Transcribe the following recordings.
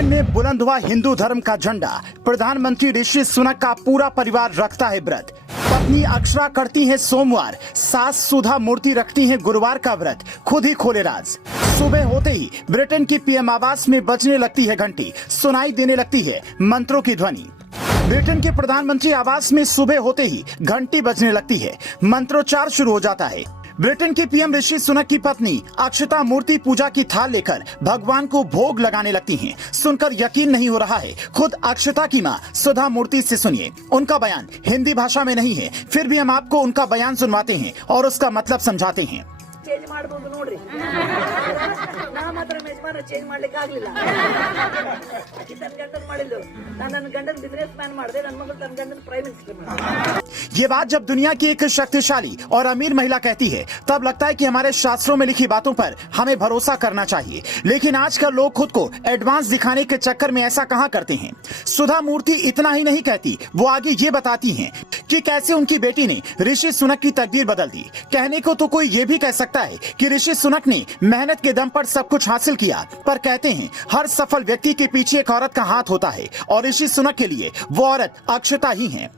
Britain में बुलंद हुआ हिंदू धर्म का झंडा। प्रधानमंत्री ऋषि सुनक का पूरा परिवार रखता है व्रत। पत्नी अक्षरा करती है सोमवार, सास सुधा मूर्ति रखती है गुरुवार का व्रत। खुद ही खोले राज। सुबह होते ही ब्रिटेन की पीएम आवास में बजने लगती है घंटी, सुनाई देने लगती है मंत्रों की ध्वनि। ब्रिटेन के प्रधानमंत्री आवास में सुबह होते ही घंटी बजने लगती है, मंत्रोच्चार शुरू हो जाता है। ब्रिटेन के पीएम ऋषि सुनक की पत्नी अक्षता मूर्ति पूजा की थाल लेकर भगवान को भोग लगाने लगती हैं। सुनकर यकीन नहीं हो रहा है। खुद अक्षता की मां सुधा मूर्ति से सुनिए। उनका बयान हिंदी भाषा में नहीं है, फिर भी हम आपको उनका बयान सुनवाते हैं और उसका मतलब समझाते हैं। चेंज ಮಾಡಬಹುದು ನೋಡ್ರಿ ನಾ ಮಾತ್ರ ಯಜಮಾನ ಚೇಂಜ್ ಮಾಡ್ಲಿಕ್ಕೆ ಆಗಲಿಲ್ಲ ಆಕಿ ತನ್ನ ಗಂಡನ ಮಾಡಿದ್ದು ನಾನು ನನ್ನ ಗಂಡನ ಬಿಸಿನೆಸ್ ಮ್ಯಾನ್ ಮಾಡಿದೆ ನನ್ನ ಮಗಳು ತನ್ನ ಗಂಡನ ಪ್ರೈಮ್ ಮಿನಿಸ್ಟರ್ ಮಾಡಿದೆ। ये बात जब दुनिया की एक शक्तिशाली और अमीर महिला कहती है तब लगता है कि हमारे शास्त्रों में लिखी बातों पर हमें भरोसा करना चाहिए, लेकिन आजकल लोग खुद को एडवांस दिखाने के चक्कर में ऐसा कहां करते हैं। सुधा मूर्ति इतना ही नहीं कहती, वो आगे ये बताती हैं कि कैसे उनकी बेटी ने ऋषि सुनक की तकदीर बदल दी। कहने को तो कोई ये भी कह सकता है कि ऋषि सुनक ने मेहनत के दम पर सब कुछ हासिल किया, पर कहते हैं हर सफल व्यक्ति के पीछे एक औरत का हाथ होता है और ऋषि सुनक के लिए वो औरत अक्षता ही है।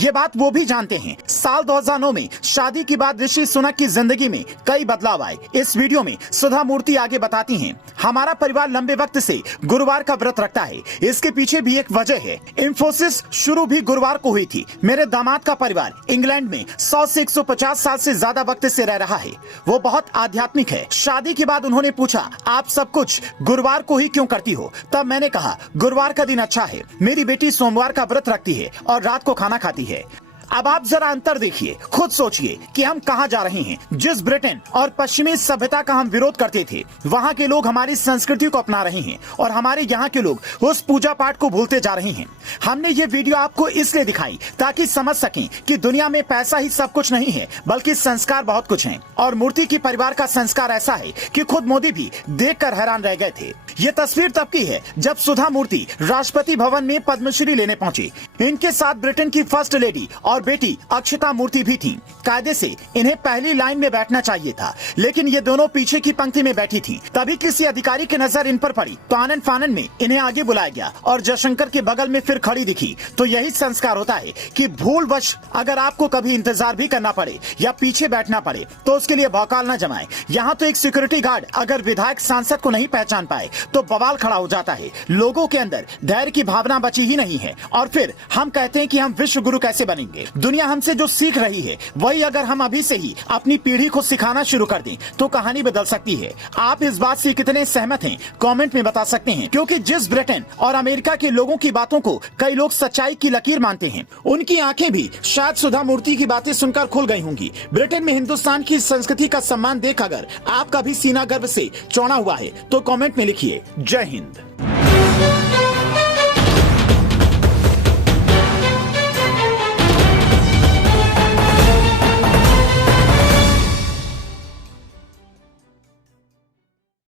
ये बात वो भी जानते हैं। साल 2009 में शादी के बाद ऋषि सुनक की जिंदगी में कई बदलाव आए। इस वीडियो में सुधा मूर्ति आगे बताती हैं, हमारा परिवार लंबे वक्त से गुरुवार का व्रत रखता है। इसके पीछे भी एक वजह है। इंफोसिस शुरू भी गुरुवार को हुई थी। मेरे दामाद का परिवार इंग्लैंड में 100 से 150 साल से ज्यादा वक्त से रह रहा है। वो बहुत आध्यात्मिक है। शादी के बाद उन्होंने पूछा, आप सब कुछ गुरुवार को ही क्यों करती हो? तब मैंने कहा, गुरुवार का दिन अच्छा है। मेरी बेटी सोमवार का व्रत रखती है और रात को खाना खाती है। अब आप जरा अंतर देखिए, खुद सोचिए कि हम कहां जा रहे हैं। जिस ब्रिटेन और पश्चिमी सभ्यता का हम विरोध करते थे, वहां के लोग हमारी संस्कृति को अपना रहे हैं और हमारे यहाँ के लोग उस पूजा पाठ को भूलते जा रहे हैं। हमने ये वीडियो आपको इसलिए दिखाई ताकि समझ सकें कि दुनिया में पैसा ही सब कुछ नहीं है, बल्कि संस्कार बहुत कुछ है। और मूर्ति की परिवार का संस्कार ऐसा है कि खुद मोदी भी देखकर हैरान रह गए थे। ये तस्वीर तब की है जब सुधा मूर्ति राष्ट्रपति भवन में पद्मश्री लेने पहुंची। इनके साथ ब्रिटेन की फर्स्ट लेडी और बेटी अक्षता मूर्ति भी थी। कायदे से इन्हें पहली लाइन में बैठना चाहिए था, लेकिन ये दोनों पीछे की पंक्ति में बैठी थी। तभी किसी अधिकारी की नजर इन पर पड़ी तो आनन फानन में इन्हें आगे बुलाया गया और जयशंकर के बगल में फिर खड़ी दिखी। तो यही संस्कार होता है कि भूलवश अगर आपको कभी इंतजार भी करना पड़े या पीछे बैठना पड़े तो उसके लिए भौकाल न जमाए। यहाँ तो एक सिक्योरिटी गार्ड अगर विधायक सांसद को नहीं पहचान पाए तो बवाल खड़ा हो जाता है। लोगों के अंदर धैर्य की भावना बची ही नहीं है और फिर हम कहते हैं कि हम विश्व गुरु कैसे बनेंगे। दुनिया हमसे जो सीख रही है वही अगर हम अभी से ही अपनी पीढ़ी को सिखाना शुरू कर दें तो कहानी बदल सकती है। आप इस बात से कितने सहमत हैं कमेंट में बता सकते हैं, क्योंकि जिस ब्रिटेन और अमेरिका के लोगों की बातों को कई लोग सच्चाई की लकीर मानते हैं, उनकी आंखें भी शायद सुधा मूर्ति की बातें सुनकर खुल गई होंगी। ब्रिटेन में हिंदुस्तान की संस्कृति का सम्मान देख अगर आपका भी सीना गर्व से चौड़ा हुआ है तो कमेंट में लिखिए जय हिंद।